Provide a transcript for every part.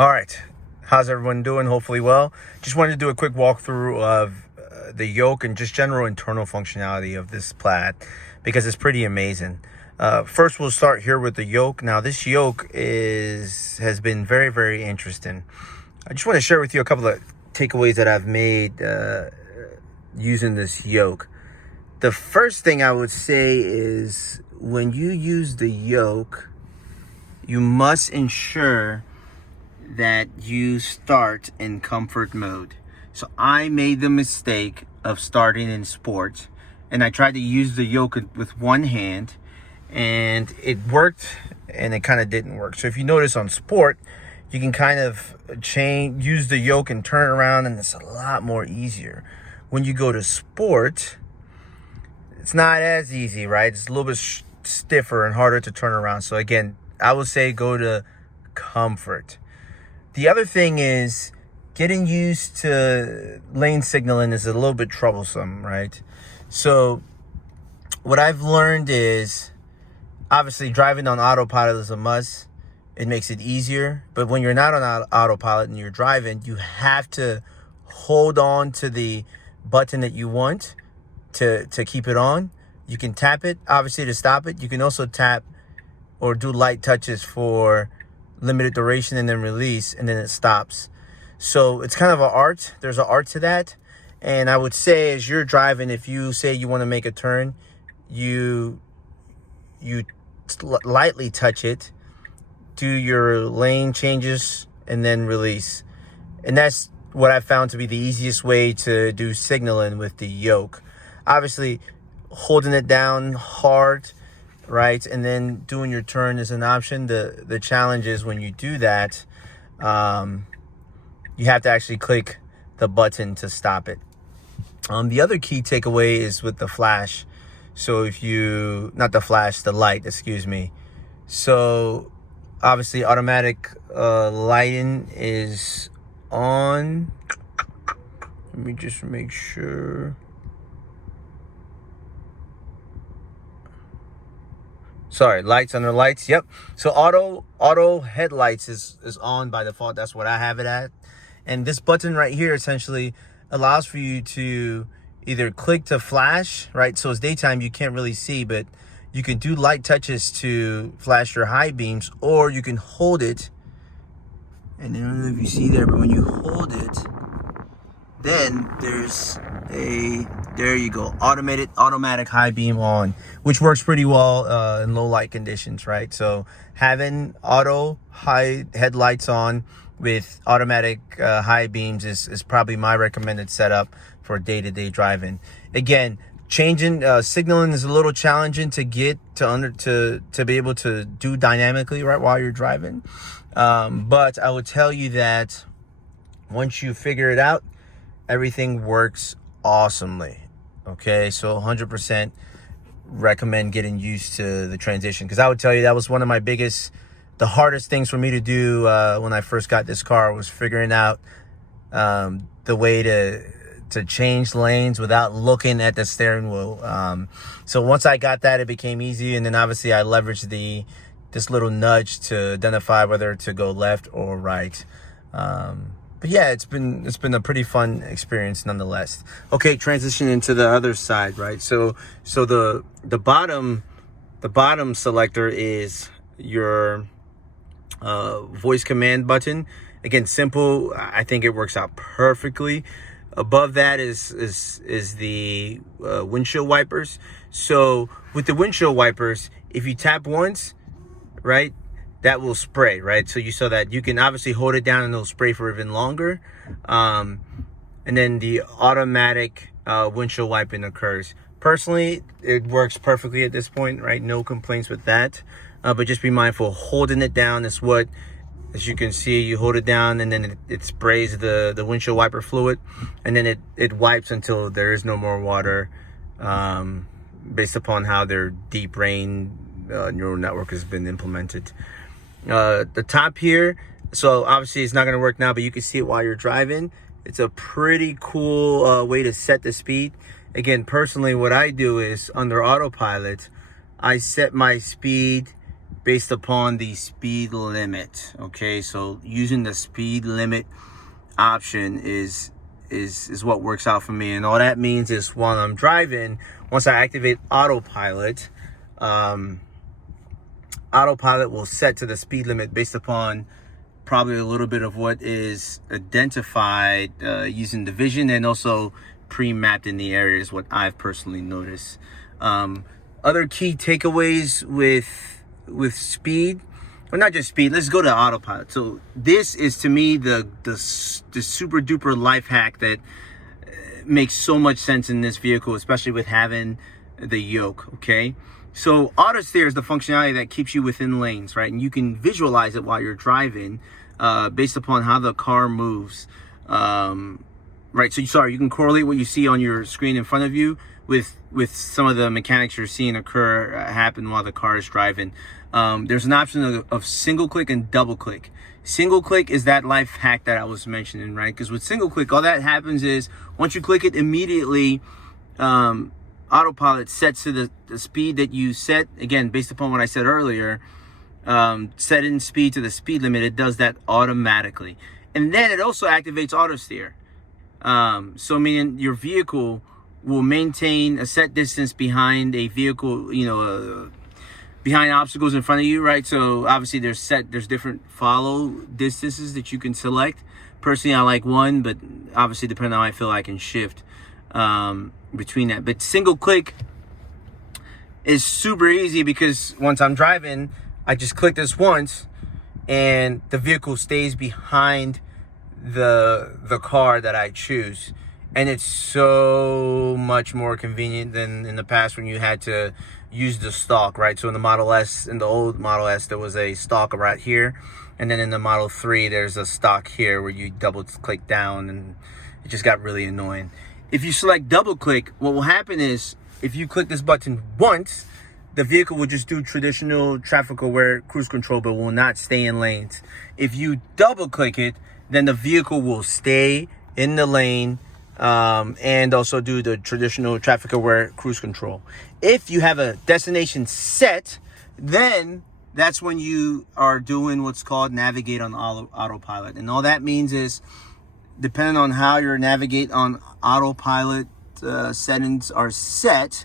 All right, how's everyone doing? Hopefully well. Just wanted to do a quick walkthrough of the yoke and just general internal functionality of this Plaid because it's pretty amazing. First, we'll start here with the yoke. Now, this yoke has been very interesting. I just want to share with you a couple of takeaways that I've made using this yoke. The first thing I would say is when you use the yoke, you must ensure that you start in comfort mode. So I made the mistake of starting in sports, and I tried to use the yoke with one hand, and it worked and it kind of didn't work. So if you notice on sport, you can kind of use the yoke and turn it around, and it's a lot more easier. When you go to sport, it's not as easy, right? It's a little bit stiffer and harder to turn around. So again, I would say go to comfort. The other thing is getting used to lane signaling is a little bit troublesome, right? So what I've learned is obviously driving on autopilot is a must. It makes it easier. But when you're not on autopilot and you're driving, you have to hold on to the button that you want to keep it on. You can tap it, obviously, to stop it. You can also tap or do light touches for limited duration and then release, and then it stops. So it's kind of an art. There's an art to that. And I would say as you're driving, if you say you want to make a turn, you lightly touch it, do your lane changes, and then release. And that's what I found to be the easiest way to do signaling with the yoke. Obviously, holding it down hard, right, and then doing your turn is an option. The challenge is when you do that, you have to actually click the button to stop it. The other key takeaway is with the flash. So if you, not the flash, the light, excuse me. So obviously automatic lighting is on. Let me just make sure. Sorry, lights under lights. Yep. So auto headlights is on by default. That's what I have it at. And this button right here essentially allows for you to either click to flash, right? So it's daytime, you can't really see, but you can do light touches to flash your high beams, or you can hold it. And I don't know if you see there, but when you hold it, then there you go, automatic high beam on, which works pretty well in low light conditions, right? So having auto high headlights on with automatic high beams is probably my recommended setup for day-to-day driving. Again, changing signaling is a little challenging to get to be able to do dynamically right while you're driving, but I would tell you that once you figure it out, everything works awesomely. Okay, so 100% recommend getting used to the transition, because I would tell you that was one of my the hardest things for me to do when I first got this car, was figuring out the way to change lanes without looking at the steering wheel. So once I got that, it became easy, and then obviously I leveraged this little nudge to identify whether to go left or right. But yeah, it's been a pretty fun experience nonetheless. Okay, transitioning to the other side, right? So the bottom selector is your voice command button. Again, simple. I think it works out perfectly. Above that is the windshield wipers. So with the windshield wipers, if you tap once, right, that will spray, right? So you saw that you can obviously hold it down and it'll spray for even longer. And then the automatic windshield wiping occurs. Personally, it works perfectly at this point, right? No complaints with that. But just be mindful, holding it down is what, as you can see, you hold it down and then it sprays the windshield wiper fluid, and then it wipes until there is no more water, based upon how their deep rain neural network has been implemented. The top here, so obviously it's not going to work now, but you can see it while you're driving. It's a pretty cool way to set the speed. Again, personally, what I do is under autopilot, I set my speed based upon the speed limit. Okay, so using the speed limit option is what works out for me. And all that means is while I'm driving, once I activate Autopilot, Autopilot will set to the speed limit based upon probably a little bit of what is identified using the vision, and also pre-mapped in the area is what I've personally noticed. Other key takeaways with speed, or not just speed, let's go to Autopilot. So this is, to me, the super duper life hack that makes so much sense in this vehicle, especially with having the Yolk. Okay, so auto steer is the functionality that keeps you within lanes, right? And you can visualize it while you're driving based upon how the car moves, right? So you can correlate what you see on your screen in front of you with some of the mechanics you're seeing occur happen while the car is driving. There's an option of single click and double click. Single click is that life hack that I was mentioning, right? Because with single click, all that happens is once you click it, immediately Autopilot sets to the speed that you set. Again, based upon what I said earlier, set in speed to the speed limit. It does that automatically. And then it also activates auto steer. So meaning your vehicle will maintain a set distance behind a vehicle, behind obstacles in front of you, right? So obviously there's different follow distances that you can select. Personally, I like one, but obviously depending on how I feel, I can shift between that. But single click is super easy because once I'm driving, I just click this once and the vehicle stays behind the car that I choose. And it's so much more convenient than in the past when you had to use the stalk, right? So in the Model S, in the old Model S, there was a stalk right here. And then in the Model 3, there's a stalk here where you double click down, and it just got really annoying. If you select double click, what will happen is if you click this button once, the vehicle will just do traditional traffic aware cruise control, but will not stay in lanes. If you double click it, then the vehicle will stay in the lane and also do the traditional traffic aware cruise control. If you have a destination set, then that's when you are doing what's called navigate on autopilot. And all that means is, depending on how your navigate on autopilot settings are set,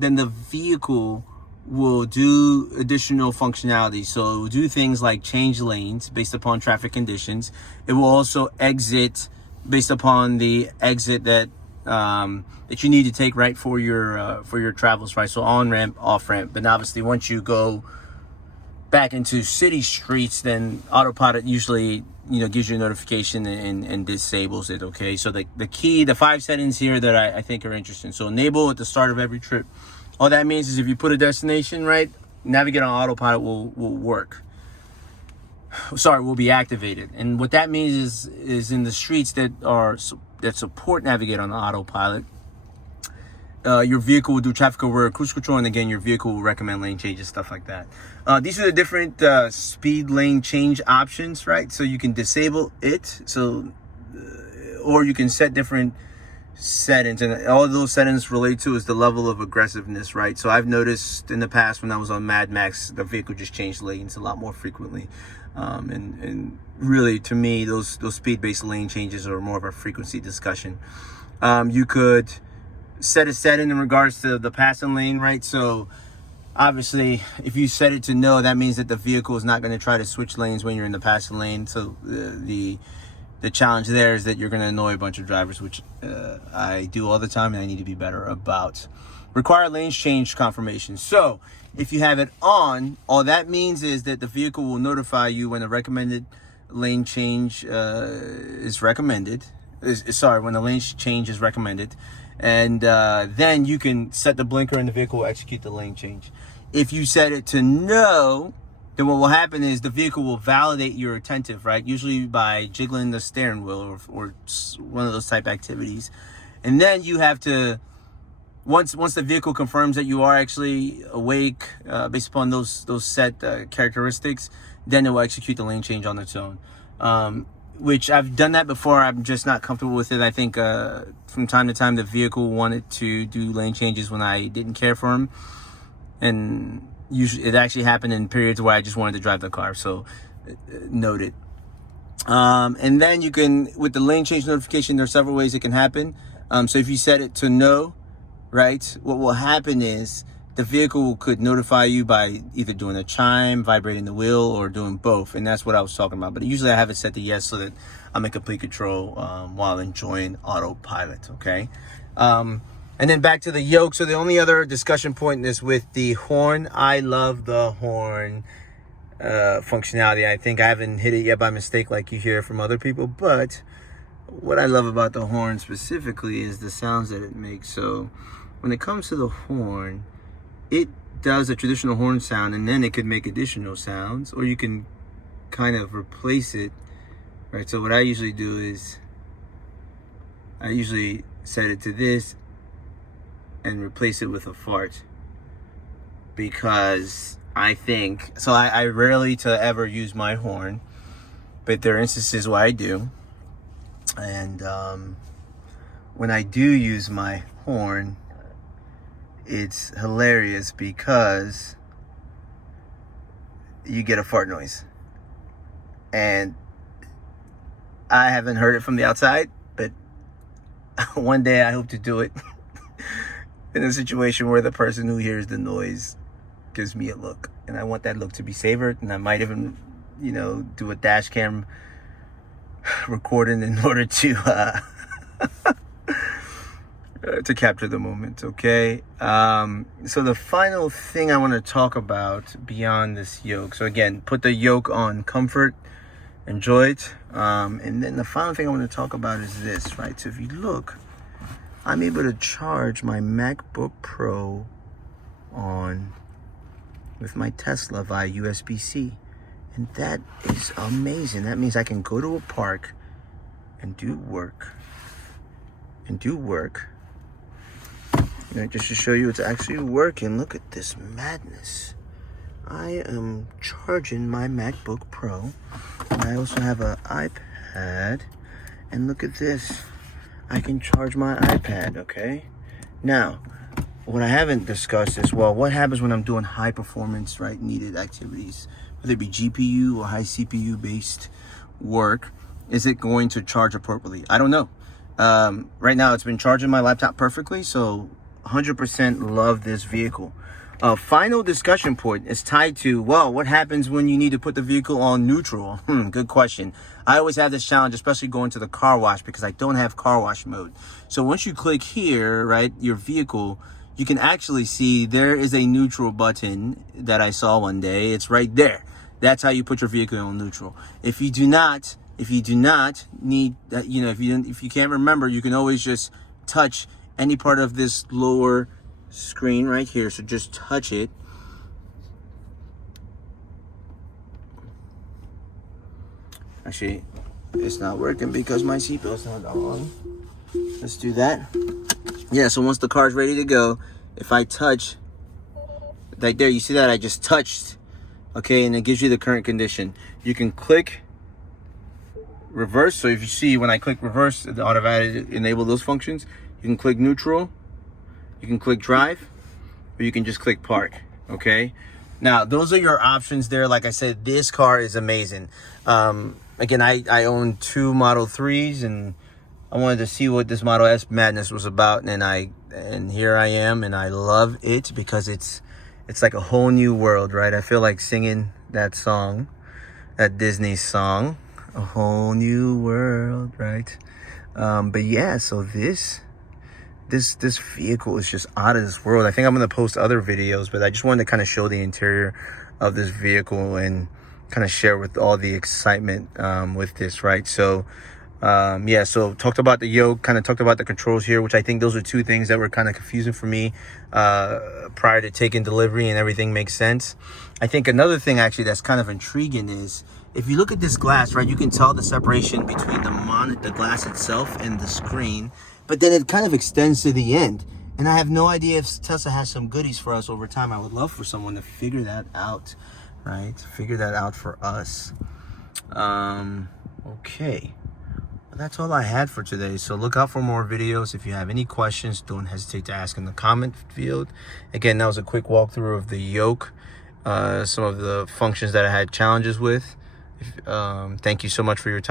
then the vehicle will do additional functionality. So it will do things like change lanes based upon traffic conditions. It will also exit based upon the exit that that you need to take, right, for your travels, right? So on ramp, off ramp. But obviously once you go back into city streets, then autopilot usually gives you a notification and disables it. Okay, so the 5 settings here that I think are interesting. So enable at the start of every trip. All that means is if you put a destination, right, navigate on autopilot will work. Will be activated. And what that means is in the streets that support navigate on autopilot, your vehicle will do traffic aware cruise control, and again, your vehicle will recommend lane changes, stuff like that. These are the different speed lane change options, right? So you can disable it, or you can set different settings, and all of those settings relate to is the level of aggressiveness, right? So I've noticed in the past when I was on Mad Max, the vehicle just changed lanes a lot more frequently. And really, to me, those speed-based lane changes are more of a frequency discussion. You could set a setting in regards to the passing lane, right? So obviously, if you set it to no, that means that the vehicle is not going to try to switch lanes when you're in the passing lane. So the challenge there is that you're going to annoy a bunch of drivers, which I do all the time and I need to be better about. Require lanes change confirmation. So if you have it on, all that means is that the vehicle will notify you when a recommended lane change is recommended. When the lane change is recommended. And then you can set the blinker and the vehicle will execute the lane change. If you set it to no, then what will happen is the vehicle will validate you're attentive, right? Usually by jiggling the steering wheel or one of those type activities. And then you have to, once the vehicle confirms that you are actually awake based upon those set characteristics, then it will execute the lane change on its own. Which I've done that before. I'm just not comfortable with it. I think from time to time the vehicle wanted to do lane changes when I didn't care for them. And usually it actually happened in periods where I just wanted to drive the car. So noted. And then you can, with the lane change notification, there are several ways it can happen. So if you set it to no, right, what will happen is the vehicle could notify you by either doing a chime, vibrating the wheel, or doing both. And that's what I was talking about. But usually I have it set to yes so that I'm in complete control while enjoying Autopilot, okay? And then back to the yoke. So the only other discussion point is with the horn. I love the horn functionality. I think I haven't hit it yet by mistake like you hear from other people. But what I love about the horn specifically is the sounds that it makes. So when it comes to the horn, it does a traditional horn sound, and then it could make additional sounds, or you can kind of replace it, right? So what I usually do is I usually set it to this and replace it with a fart, because I think, so I rarely to ever use my horn, but there are instances where I do. And when I do use my horn, it's hilarious because you get a fart noise. And I haven't heard it from the outside, but one day I hope to do it in a situation where the person who hears the noise gives me a look. And I want that look to be savored. And I might even, you know, do a dash cam recording in order to to capture the moment, okay? So the final thing I want to talk about beyond this yoke. So again, put the yoke on comfort, enjoy it. And then the final thing I want to talk about is this, right? So if you look, I'm able to charge my MacBook Pro on with my Tesla via USB-C. And that is amazing. That means I can go to a park and do work. You know, just to show you it's actually working. Look at this madness. I am charging my MacBook Pro. And I also have an iPad. And look at this. I can charge my iPad, okay? Now, what I haven't discussed is, well, what happens when I'm doing high performance, right, needed activities? Whether it be GPU or high CPU based work, is it going to charge appropriately? I don't know. Right now it's been charging my laptop perfectly, so 100% love this vehicle. Final discussion point is tied to, well, what happens when you need to put the vehicle on neutral? Good question. I always have this challenge, especially going to the car wash, because I don't have car wash mode. So once you click here, right, your vehicle, you can actually see there is a neutral button that I saw one day. It's right there. That's how you put your vehicle on neutral. If you do not need that, you know, if you can't remember, you can always just touch any part of this lower screen right here. So just touch it. Actually, it's not working because my seatbelt's not on. Let's do that. Yeah, so once the car's ready to go, if I touch right there, you see that I just touched, okay, and it gives you the current condition. You can click reverse. So if you see when I click reverse, it automatically enable those functions. You can click neutral, you can click drive, or you can just click park, okay? Now, those are your options there. Like I said, this car is amazing. Again, I own 2 Model 3s, and I wanted to see what this Model S madness was about, and here I am, and I love it because it's like a whole new world, right? I feel like singing that song, that Disney song, a whole new world, right? But yeah, so this vehicle is just out of this world. I think I'm going to post other videos, but I just wanted to kind of show the interior of this vehicle and kind of share with all the excitement with this, right? So yeah, so talked about the yoke, kind of talked about the controls here, which I think those are 2 things that were kind of confusing for me prior to taking delivery, and everything makes sense. I think another thing actually that's kind of intriguing is, if you look at this glass, right, you can tell the separation between the glass itself and the screen, but then it kind of extends to the end. And I have no idea if Tesla has some goodies for us over time. I would love for someone to figure that out, right? Figure that out for us. Okay. that's all I had for today. So look out for more videos. If you have any questions, don't hesitate to ask in the comment field. Again, that was a quick walkthrough of the Yolk, some of the functions that I had challenges with. Thank you so much for your time.